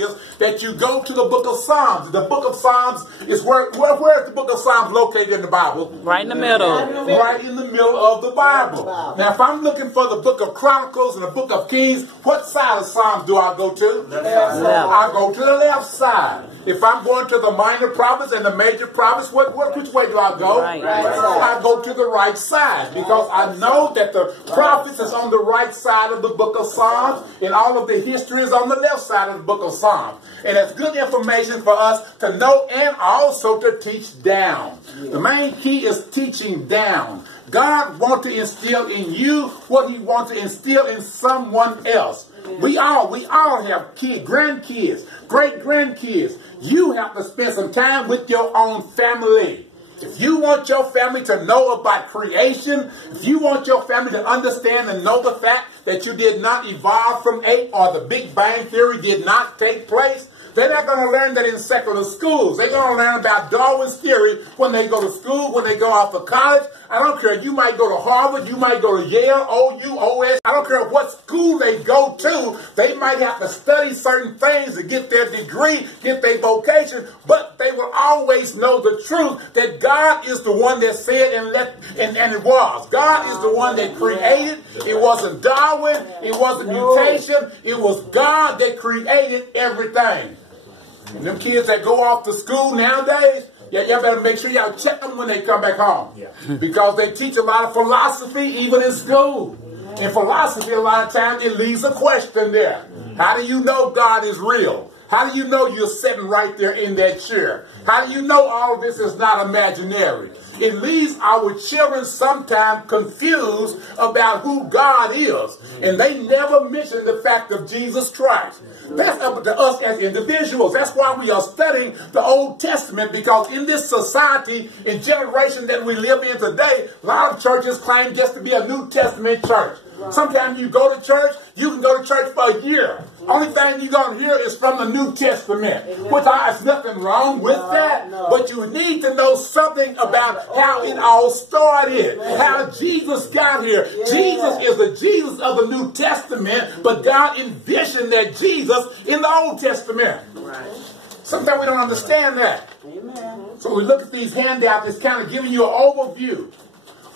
is that you go to the book of Psalms. The book of Psalms is where is the book of Psalms located in the Bible? Right in the middle. Right in the middle of the Bible. Now, if I'm looking for the book of Chronicles and the book of Kings, what side of Psalms do I go to? Left. I go to the left side. If I'm going to the minor prophets and the major prophets, which way do I go? Right. I go to the right side, because I know that the prophets is on the right side of the book of Psalms, and all of the history is on the left side of the book of Psalms. And it's good information for us to know and also to teach down. The main key is teaching down. God wants to instill in you what he wants to instill in someone else. We all have kids, grandkids, great-grandkids. You have to spend some time with your own family. If you want your family to know about creation, if you want your family to understand and know the fact that you did not evolve from ape, or the Big Bang Theory did not take place, they're not going to learn that in secular schools. They're going to learn about Darwin's theory when they go to school, when they go off to college. I don't care. You might go to Harvard. You might go to Yale, OU, OS. I don't care what school they go to. They might have to study certain things to get their degree, get their vocation. But they will always know the truth that God is the one that said and it was. God is the one that created. It wasn't Darwin. It wasn't mutation. It was God that created everything. And them kids that go off to school nowadays, y'all better make sure y'all check them when they come back home. Because they teach a lot of philosophy even in school. In philosophy, a lot of times it leaves a question there. How do you know God is real? How do you know you're sitting right there in that chair? How do you know all of this is not imaginary? It leaves our children sometimes confused about who God is. And they never mention the fact of Jesus Christ. That's up to us as individuals. That's why we are studying the Old Testament, because in this society and generation that we live in today, a lot of churches claim just to be a New Testament church. Sometimes you go to church, you can go to church for a year. Only thing you're going to hear is from the New Testament, which there's nothing wrong with that. But you need to know something about how it all started, how Jesus got here. Jesus is the Jesus of the New Testament, but God envisioned that Jesus in the Old Testament. Sometimes we don't understand that. So we look at these handouts, it's kind of giving you an overview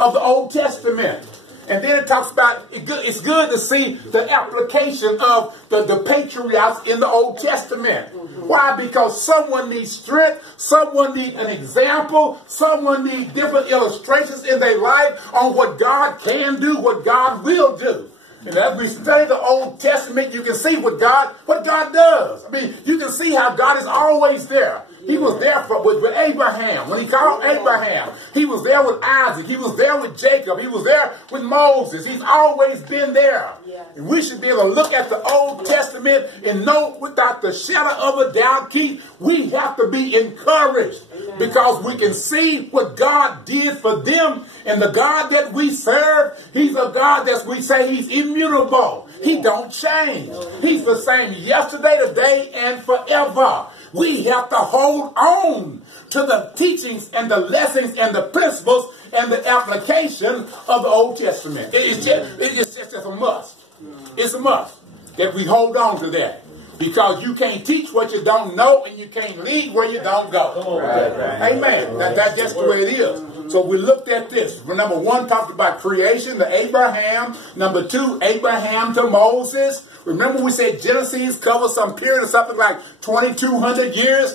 of the Old Testament. And then it talks about, it's good to see the application of the patriarchs in the Old Testament. Why? Because someone needs strength, someone needs an example, someone needs different illustrations in their life on what God can do, what God will do. And as we study the Old Testament, you can see what God does. I mean, you can see how God is always there. He was there with Abraham. When he called Abraham, he was there with Isaac. He was there with Jacob. He was there with Moses. He's always been there. And we should be able to look at the Old Testament and know without the shadow of a doubt, Keith, we have to be encouraged. Because we can see what God did for them. And the God that we serve, he's a God that we say he's immutable. He don't change. He's the same yesterday, today, and forever. We have to hold on to the teachings and the lessons and the principles and the application of the Old Testament. It's just a must. It's a must that we hold on to that. Because you can't teach what you don't know, and you can't lead where you don't go. Amen. That's just the way it is. So we looked at this. Number one, talked about creation to Abraham. Number two, Abraham to Moses. Remember we said Genesis covers some period of something like 2,200 years.